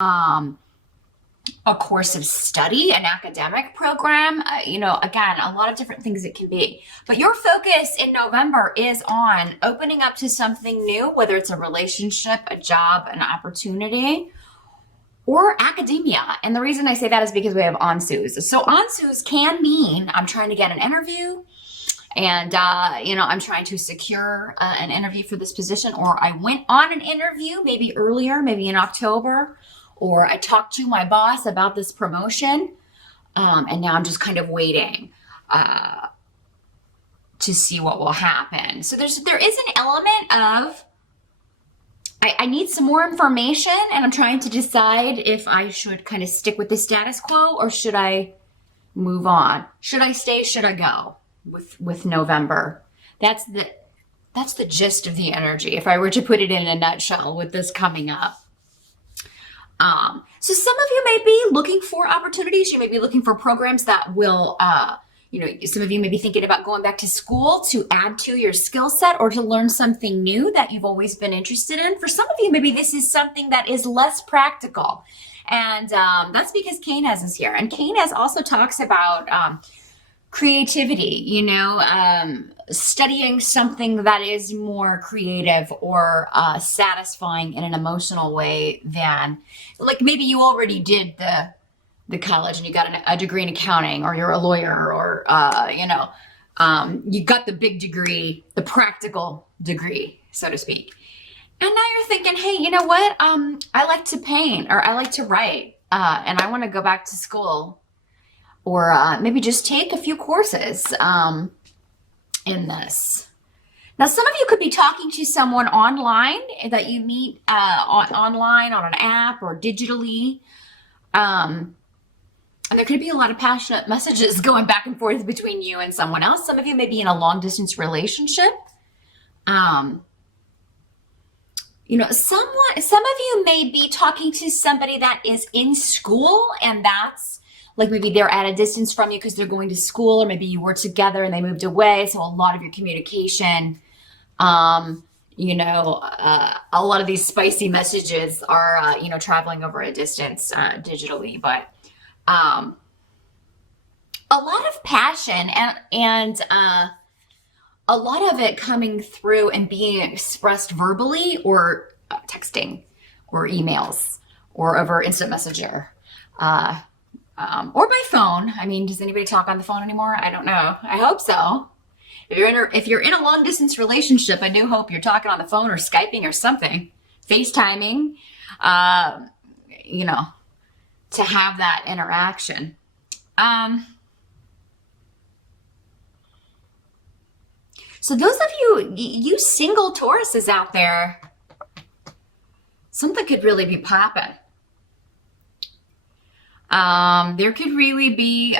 um, a course of study, an academic program, again, a lot of different things it can be. But your focus in November is on opening up to something new, whether it's a relationship, a job, an opportunity, or academia. And the reason I say that is because we have onsus. So onsus can mean I'm trying to get an interview, and I'm trying to secure an interview for this position, or I went on an interview maybe earlier, maybe in October, or I talked to my boss about this promotion, and now I'm just kind of waiting to see what will happen. So there is an element of I need some more information, and I'm trying to decide if I should kind of stick with the status quo or should I move on. Should I stay? Should I go with November? That's the gist of the energy, if I were to put it in a nutshell with this coming up. So some of you may be looking for opportunities. You may be looking for programs that will, some of you may be thinking about going back to school to add to your skill set or to learn something new that you've always been interested in. For some of you, maybe this is something that is less practical. And that's because Cainaz is here. And Cainaz also talks about creativity, studying something that is more creative or satisfying in an emotional way than, like, maybe you already did the college and you got a degree in accounting, or you're a lawyer, or you got the big degree, the practical degree, so to speak. And now you're thinking, hey, you know what? I like to paint, or I like to write, and I want to go back to school, or maybe just take a few courses in this. Now, some of you could be talking to someone online that you meet online on an app or digitally. And there could be a lot of passionate messages going back and forth between you and someone else. Some of you may be in a long distance relationship. Some of you may be talking to somebody that is in school, and that's like maybe they're at a distance from you because they're going to school, or maybe you were together and they moved away. So a lot of your communication, a lot of these spicy messages are, traveling over a distance digitally, but a lot of passion and a lot of it coming through and being expressed verbally, or texting, or emails, or over instant messenger, or by phone. I mean, does anybody talk on the phone anymore? I don't know. I hope so. If you're in a long distance relationship, I do hope you're talking on the phone or Skyping or something, FaceTiming, to have that interaction. So those of you single Tauruses out there, something could really be popping. There could really be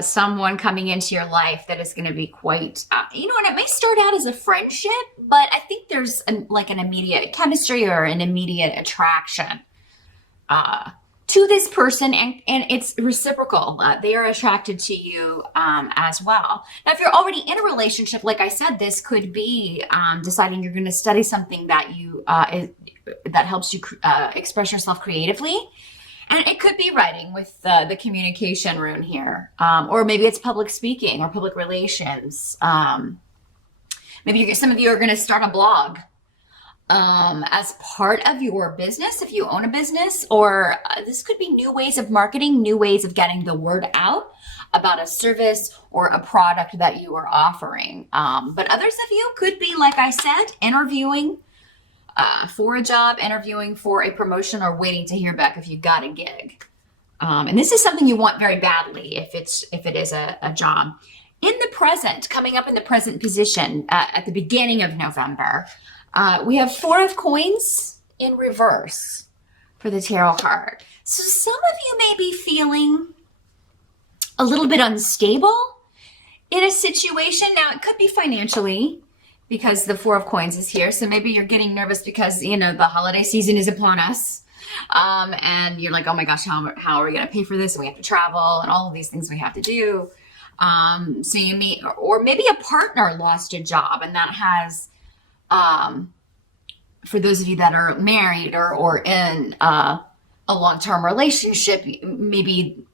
someone coming into your life that is going to be quite, and it may start out as a friendship, but I think there's an immediate chemistry or an immediate attraction to this person, and it's reciprocal. They are attracted to you as well. Now, if you're already in a relationship, like I said, this could be deciding you're going to study something that that helps you express yourself creatively. And it could be writing with the communication rune here. Or maybe it's public speaking or public relations. Maybe some of you are going to start a blog as part of your business, if you own a business. Or this could be new ways of marketing, new ways of getting the word out about a service or a product that you are offering. But others of you could be, like I said, interviewing for a job, interviewing for a promotion, or waiting to hear back if you got a gig. And this is something you want very badly if it is a job. In the present, coming up in the present position at the beginning of November, we have Four of Coins in reverse for the tarot card. So some of you may be feeling a little bit unstable in a situation. Now, it could be financially, because the Four of Coins is here. So maybe you're getting nervous because, the holiday season is upon us. And you're like, oh my gosh, how are we going to pay for this? And we have to travel and all of these things we have to do. So you may, or maybe a partner lost a job, and that has, for those of you that are married or in a a long-term relationship. Maybe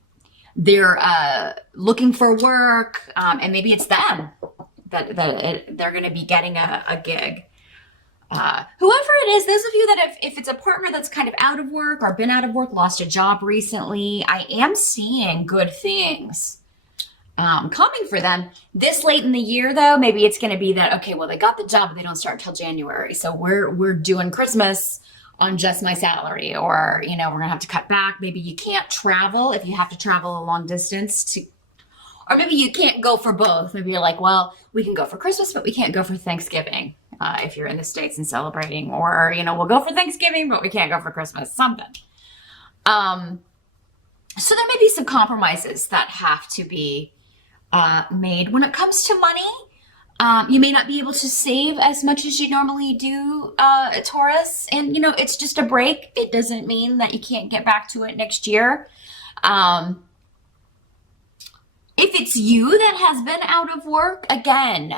they're looking for work, and maybe it's them they're going to be getting a gig. Whoever it is, those of you that if it's a partner that's kind of out of work or been out of work, lost a job recently, I am seeing good things coming for them. This late in the year, though, maybe it's going to be that, okay, well, they got the job, but they don't start till January. So we're doing Christmas on just my salary, or, we're going to have to cut back. Maybe you can't travel if you have to travel a long distance or maybe you can't go for both. Maybe you're like, well, we can go for Christmas, but we can't go for Thanksgiving if you're in the States and celebrating. Or, we'll go for Thanksgiving, but we can't go for Christmas, something. So there may be some compromises that have to be made. When it comes to money, you may not be able to save as much as you normally do, Taurus. And, it's just a break. It doesn't mean that you can't get back to it next year. If it's you that has been out of work, again,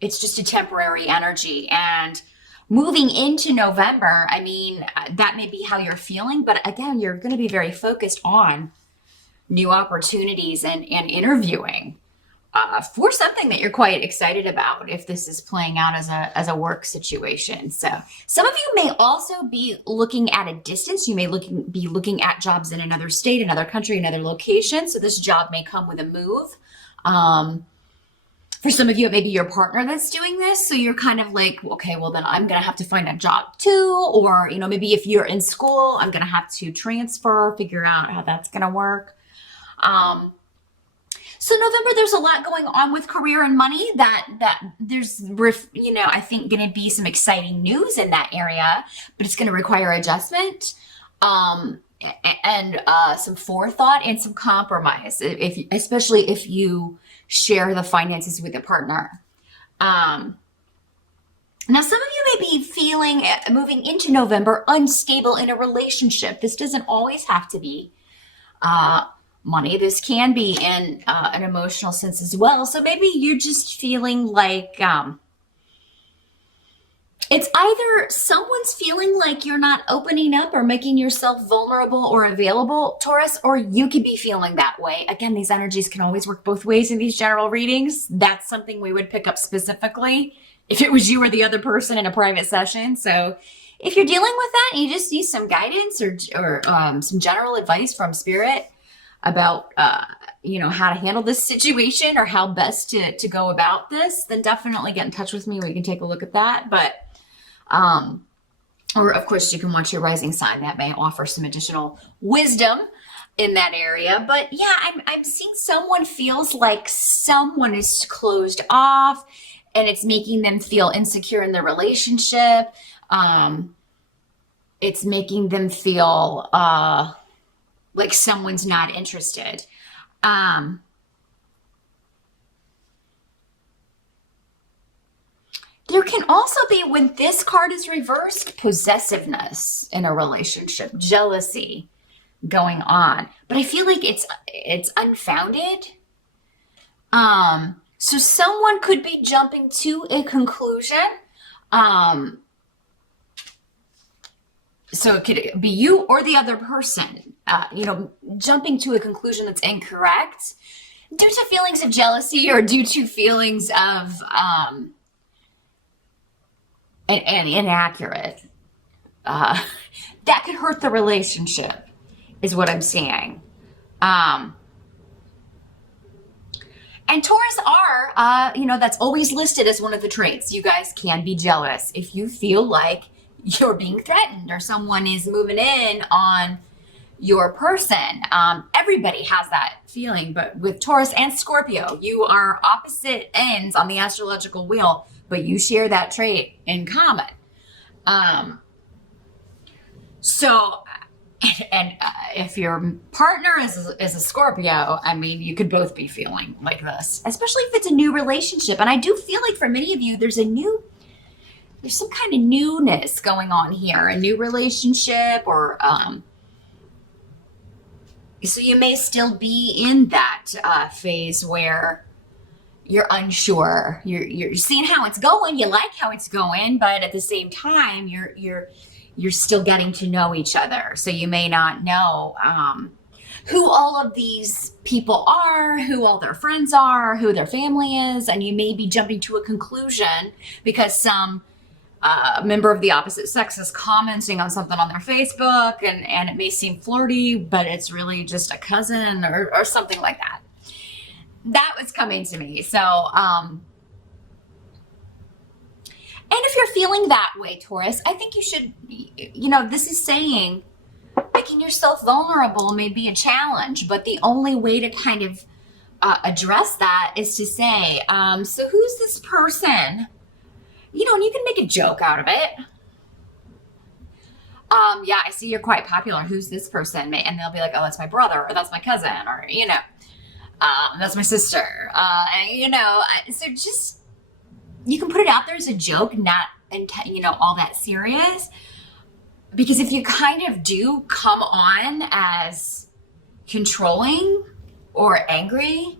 it's just a temporary energy. And moving into November, that may be how you're feeling. But again, you're going to be very focused on new opportunities and interviewing for something that you're quite excited about if this is playing out as a work situation. So some of you may also be looking at a distance. You may be looking at jobs in another state, another country, another location. So this job may come with a move. For some of you, it may be your partner that's doing this. So you're kind of like, okay, well then I'm going to have to find a job too. Or, maybe if you're in school, I'm going to have to transfer, figure out how that's going to work. So November, there's a lot going on with career and money that there's, I think going to be some exciting news in that area, but it's going to require adjustment, and some forethought and some compromise, especially if you share the finances with a partner. Now, some of you may be feeling, moving into November, unstable in a relationship. This doesn't always have to be money. This can be in an emotional sense as well. So maybe you're just feeling like it's either someone's feeling like you're not opening up or making yourself vulnerable or available, Taurus, or you could be feeling that way. Again, these energies can always work both ways in these general readings. That's something we would pick up specifically if it was you or the other person in a private session. So if you're dealing with that and you just need some guidance or some general advice from Spirit about, how to handle this situation or how best to go about this, then definitely get in touch with me. We can take a look at that. But, or of course you can watch your rising sign. That may offer some additional wisdom in that area. But yeah, I'm seeing someone feels like someone is closed off and it's making them feel insecure in their relationship. It's making them feel, like someone's not interested. There can also be, when this card is reversed, possessiveness in a relationship, jealousy going on. But I feel like it's unfounded. So someone could be jumping to a conclusion. So it could be you or the other person, jumping to a conclusion that's incorrect due to feelings of jealousy or due to feelings of and inaccurate. That could hurt the relationship, is what I'm seeing. And Taurus are, that's always listed as one of the traits. You guys can be jealous if you feel like you're being threatened or someone is moving in on your person. Everybody has that feeling, but with Taurus and Scorpio, you are opposite ends on the astrological wheel, but you share that trait in common. If your partner is a Scorpio, you could both be feeling like this, especially if it's a new relationship. And I do feel like for many of you, there's some kind of newness going on here, a new relationship, or so you may still be in that phase where you're unsure. You're seeing how it's going. You like how it's going, but at the same time, you're you're still getting to know each other. So you may not know who all of these people are, who all their friends are, who their family is, and you may be jumping to a conclusion because some member of the opposite sex is commenting on something on their Facebook, and it may seem flirty, but it's really just a cousin or something like that. That was coming to me. So, and if you're feeling that way, Taurus, I think you should, this is saying making yourself vulnerable may be a challenge, but the only way to kind of address that is to say, so who's this person? And you can make a joke out of it. Yeah, I see you're quite popular. Who's this person? And they'll be like, oh, that's my brother, or that's my cousin, or, that's my sister. So just, you can put it out there as a joke, not, all that serious. Because if you kind of do come on as controlling or angry,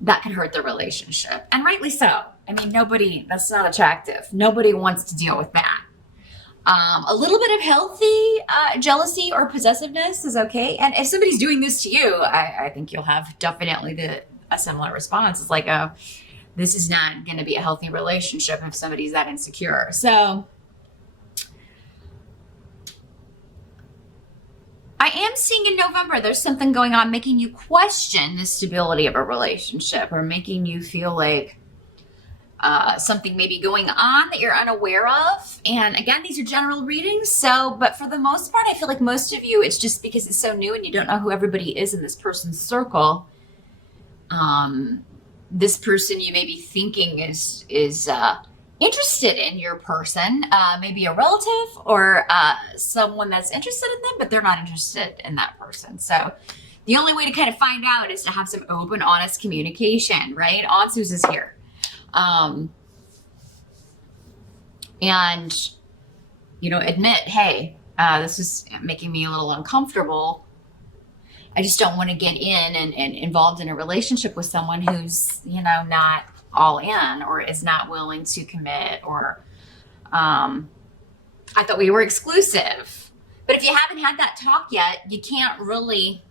that can hurt the relationship. And rightly so. I mean, that's not attractive. Nobody wants to deal with that. A little bit of healthy jealousy or possessiveness is okay. And if somebody's doing this to you, I think you'll have definitely a similar response. It's like, oh, this is not going to be a healthy relationship if somebody's that insecure. So I am seeing in November, there's something going on making you question the stability of a relationship, or making you feel like something may be going on that you're unaware of. And again, these are general readings. But for the most part, I feel like most of you, it's just because it's so new and you don't know who everybody is in this person's circle. This person you may be thinking is interested in your person, maybe a relative or someone that's interested in them, but they're not interested in that person. So the only way to kind of find out is to have some open, honest communication, right? Ansus is here. And, admit, hey, this is making me a little uncomfortable. I just don't want to get in and involved in a relationship with someone who's, not all in, or is not willing to commit, or I thought we were exclusive. But if you haven't had that talk yet, you can't really,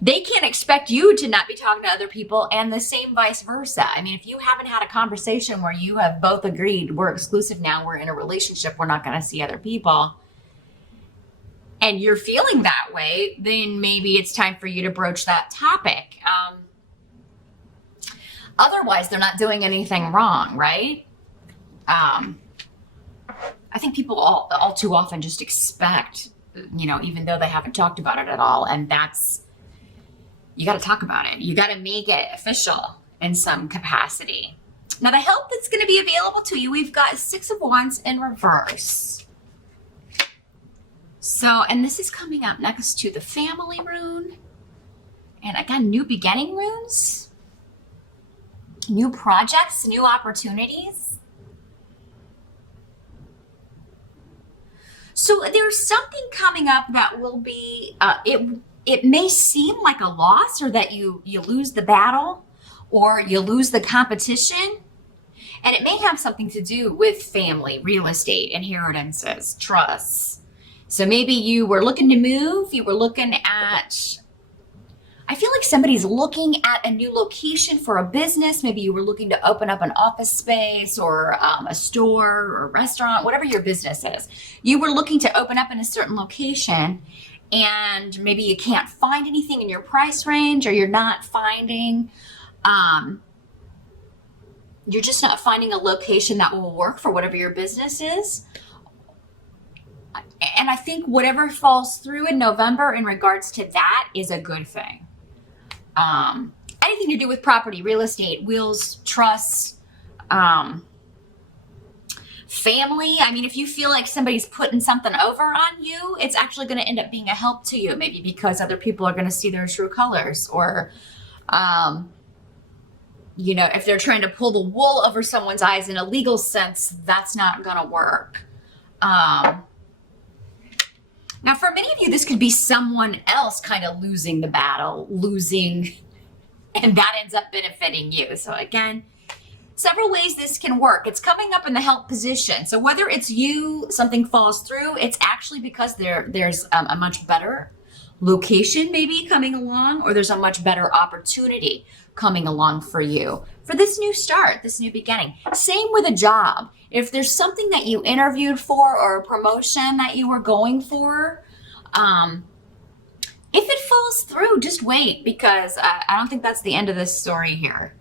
they can't expect you to not be talking to other people, and the same vice versa. I mean, if you haven't had a conversation where you have both agreed, we're exclusive now, we're in a relationship, we're not going to see other people, and you're feeling that way, then maybe it's time for you to broach that topic. Otherwise, they're not doing anything wrong, right? I think people all too often just expect, even though they haven't talked about it at all. And you got to talk about it. You got to make it official in some capacity. Now, the help that's going to be available to you, we've got 6 of Wands in reverse. So, and this is coming up next to the family rune. And again, new beginning runes. New projects, new opportunities. So there's something coming up that will be, it may seem like a loss, or that you lose the battle, or you lose the competition. And it may have something to do with family, real estate, inheritances, trusts. So maybe you were looking to move, you were looking at, I feel like somebody's looking at a new location for a business. Maybe you were looking to open up an office space, or a store or a restaurant, whatever your business is. You were looking to open up in a certain location, and maybe you can't find anything in your price range, or you're not finding, you're just not finding a location that will work for whatever your business is. And I think whatever falls through in November in regards to that is a good thing. Anything to do with property, real estate, wills, trusts, family. I mean, if you feel like somebody's putting something over on you, it's actually going to end up being a help to you, maybe because other people are going to see their true colors, or, if they're trying to pull the wool over someone's eyes in a legal sense, that's not going to work. Now, for many of you, this could be someone else kind of losing the battle, and that ends up benefiting you. So again, several ways this can work. It's coming up in the help position. So whether it's you, something falls through, it's actually because there's a much better location maybe coming along, or there's a much better opportunity coming along for you for this new start, this new beginning. Same with a job. If there's something that you interviewed for or a promotion that you were going for, if it falls through, just wait, because I don't think that's the end of this story here.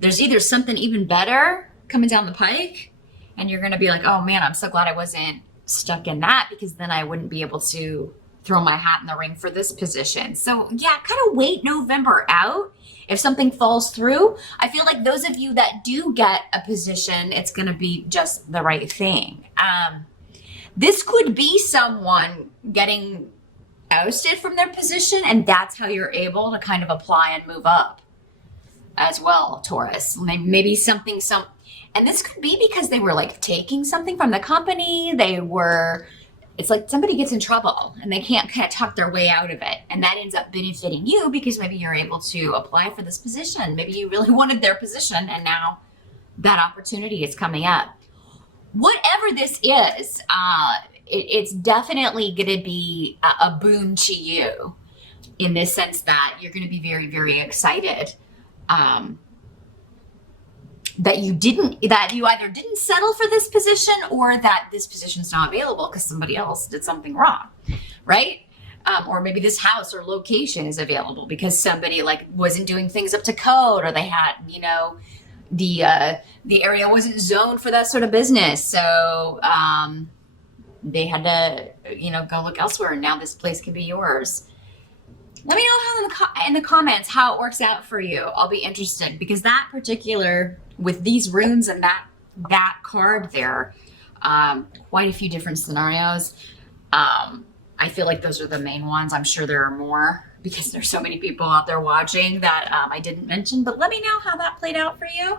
There's either something even better coming down the pike, and you're going to be like, oh man, I'm so glad I wasn't stuck in that, because then I wouldn't be able to throw my hat in the ring for this position. So yeah, kind of wait November out. If something falls through, I feel like those of you that do get a position, it's going to be just the right thing. This could be someone getting ousted from their position, and that's how you're able to kind of apply and move up as well, Taurus. Maybe something, and this could be because they were like taking something from the company. It's like somebody gets in trouble and they can't kind of talk their way out of it. And that ends up benefiting you because maybe you're able to apply for this position. Maybe you really wanted their position and now that opportunity is coming up. Whatever this is, it's definitely going to be a boon to you in this sense that you're going to be very, very excited that you either didn't settle for this position or that this position's not available because somebody else did something wrong, right? Or maybe this house or location is available because somebody like wasn't doing things up to code, or they had, the area wasn't zoned for that sort of business. So they had to, go look elsewhere, and now this place can be yours. Let me know how in the comments how it works out for you. I'll be interested, because that particular, with these runes and that card there, quite a few different scenarios. I feel like those are the main ones. I'm sure there are more because there's so many people out there watching that I didn't mention. But let me know how that played out for you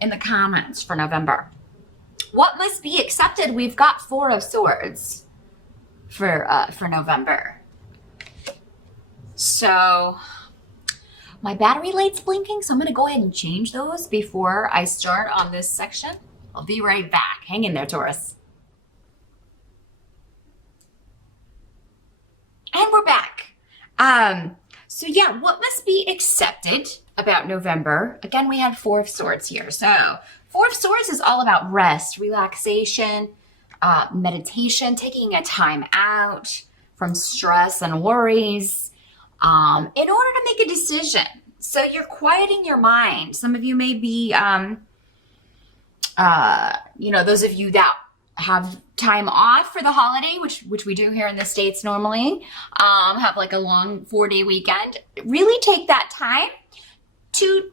in the comments for November. What must be accepted? We've got 4 of Swords for November. So my battery light's blinking, so I'm going to go ahead and change those before I start on this section. I'll be right back. Hang in there, Taurus. And we're back. So yeah, what must be accepted about November? Again, we have 4 of Swords here. So 4 of Swords is all about rest, relaxation, meditation, taking a time out from stress and worries in order to make a decision. So you're quieting your mind. Some of you may be, those of you that have time off for the holiday, which we do here in the States normally, have like a long 4-day weekend. Really take that time to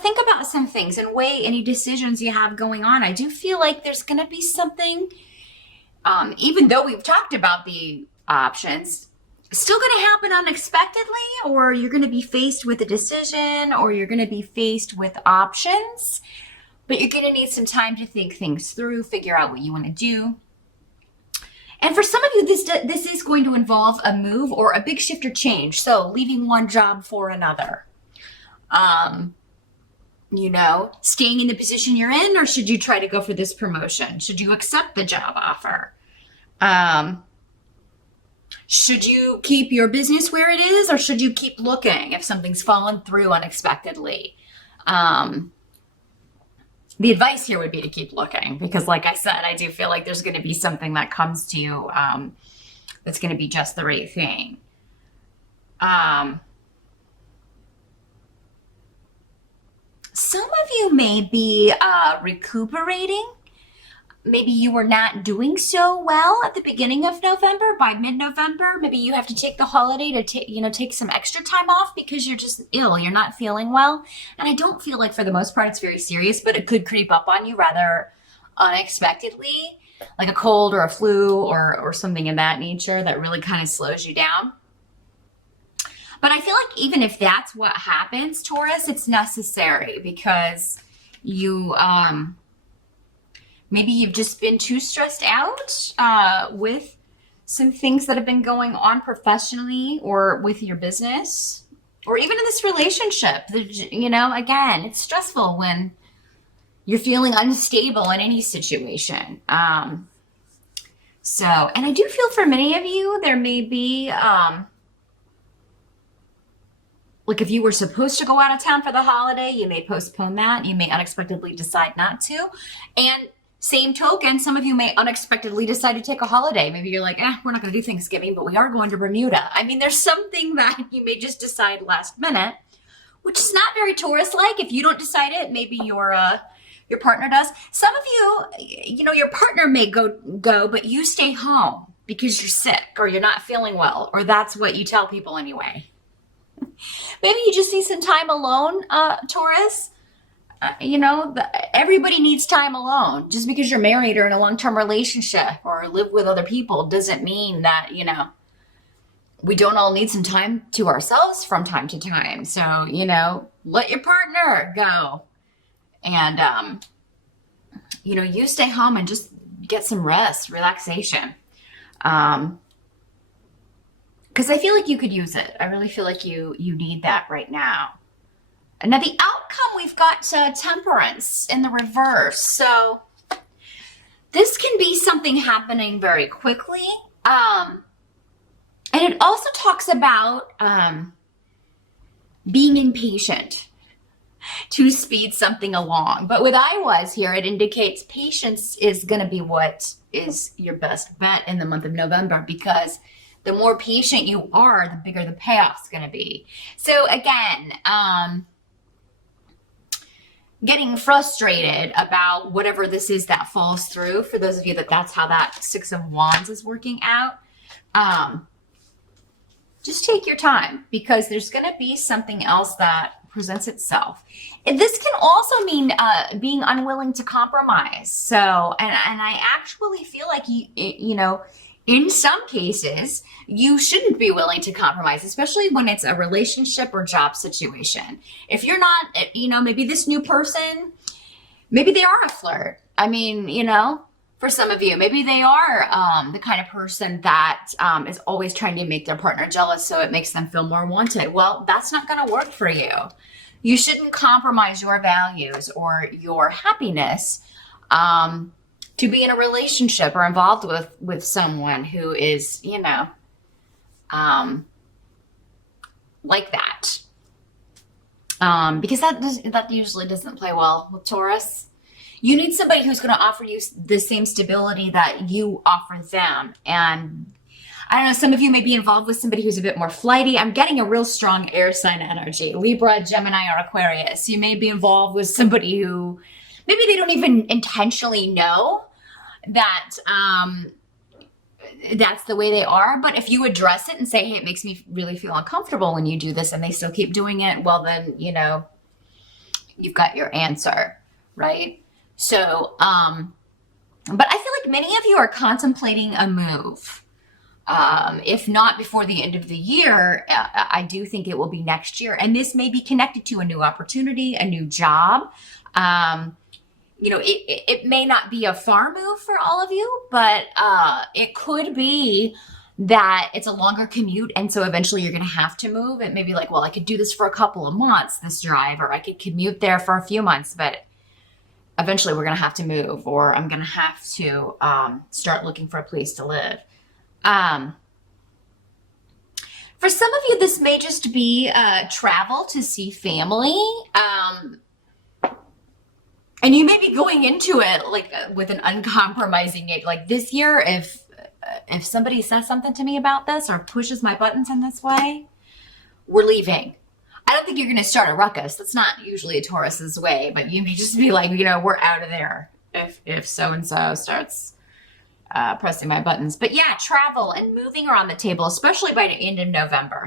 think about some things and weigh any decisions you have going on. I do feel like there's going to be something, even though we've talked about the options, still going to happen unexpectedly, or you're going to be faced with a decision, or you're going to be faced with options, but you're going to need some time to think things through, figure out what you want to do. And for some of you, this is going to involve a move or a big shift or change. So leaving one job for another. Staying in the position you're in, or should you try to go for this promotion? Should you accept the job offer? Should you keep your business where it is, or should you keep looking if something's fallen through unexpectedly? The advice here would be to keep looking, because like I said, I do feel like there's going to be something that comes to you that's going to be just the right thing. Some of you may be recuperating. Maybe you were not doing so well at the beginning of November. By mid-November, maybe you have to take the holiday to take some extra time off because you're just ill. You're not feeling well. And I don't feel like for the most part it's very serious, but it could creep up on you rather unexpectedly, like a cold or a flu or something of that nature that really kind of slows you down. But I feel like even if that's what happens, Taurus, it's necessary, because you... maybe you've just been too stressed out with some things that have been going on professionally or with your business. Or even in this relationship, you know, again, it's stressful when you're feeling unstable in any situation. And I do feel for many of you, there may be, like if you were supposed to go out of town for the holiday, you may postpone that. You may unexpectedly decide not to. And same token, some of you may unexpectedly decide to take a holiday. Maybe you're like, we're not going to do Thanksgiving, but we are going to Bermuda. I mean, there's something that you may just decide last minute, which is not very Taurus-like. If you don't decide it, maybe your partner does. Some of you, you know, your partner may go, but you stay home because you're sick or you're not feeling well, or that's what you tell people anyway. Maybe you just need some time alone, Taurus. You know, everybody needs time alone. Just because you're married or in a long-term relationship or live with other people doesn't mean that, you know, we don't all need some time to ourselves from time to time. So, you know, let your partner go. And, you know, you stay home and just get some rest, relaxation. Because I feel like you could use it. I really feel like you need that right now. And now the outcome, we've got temperance in the reverse. So this can be something happening very quickly. And it also talks about being impatient to speed something along. But with I was here, it indicates patience is going to be what is your best bet in the month of November, because the more patient you are, the bigger the payoff's going to be. So again, getting frustrated about whatever this is that falls through, for those of you that's how that Six of Wands is working out, just take your time, because there's going to be something else that presents itself. And this can also mean being unwilling to compromise. So, and I actually feel like you know, in some cases, you shouldn't be willing to compromise, especially when it's a relationship or job situation. If you're not, you know, maybe this new person, maybe they are a flirt. I mean, you know, for some of you, maybe they are the kind of person that is always trying to make their partner jealous, so it makes them feel more wanted. Well, that's not going to work for you. You shouldn't compromise your values or your happiness to be in a relationship or involved with someone who is, you know, like that. Because that usually doesn't play well with Taurus. You need somebody who's going to offer you the same stability that you offer them. And I don't know, some of you may be involved with somebody who's a bit more flighty. I'm getting a real strong air sign energy. Libra, Gemini, or Aquarius. You may be involved with somebody who maybe they don't even intentionally know that that's the way they are. But if you address it and say, hey, it makes me really feel uncomfortable when you do this, and they still keep doing it, well, then, you know, you've got your answer, right? So, but I feel like many of you are contemplating a move. If not before the end of the year, I do think it will be next year. And this may be connected to a new opportunity, a new job. You know, it may not be a far move for all of you, but it could be that it's a longer commute. And so eventually you're going to have to move. It may be like, well, I could do this for a couple of months, this drive, or I could commute there for a few months, but eventually we're going to have to move, or I'm going to have to start looking for a place to live. For some of you, this may just be travel to see family. And you may be going into it like with an uncompromising, like this year, if somebody says something to me about this or pushes my buttons in this way, we're leaving. I don't think you're going to start a ruckus. That's not usually a Taurus's way, but you may just be like, you know, we're out of there if so-and-so starts pressing my buttons. But yeah, travel and moving are on the table, especially by the end of November.